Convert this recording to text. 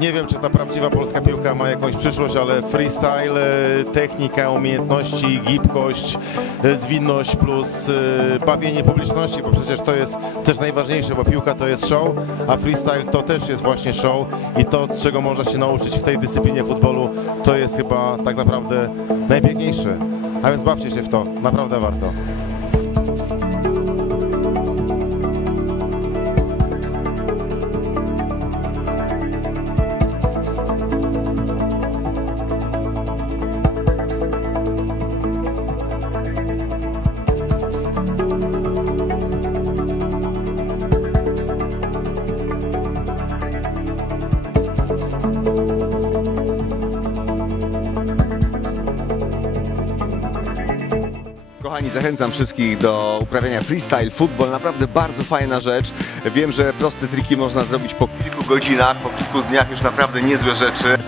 Nie wiem, czy ta prawdziwa polska piłka ma jakąś przyszłość, ale freestyle, technika, umiejętności, gibkość, zwinność plus e, bawienie publiczności, bo przecież to jest też najważniejsze, bo piłka to jest show, a freestyle to też jest właśnie show i to, czego można się nauczyć w tej dyscyplinie futbolu, to jest chyba tak naprawdę najpiękniejsze. A więc bawcie się w to, naprawdę warto. Kochani, zachęcam wszystkich do uprawiania freestyle, football, naprawdę bardzo fajna rzecz. Wiem, że proste triki można zrobić po kilku godzinach, po kilku dniach już naprawdę niezłe rzeczy.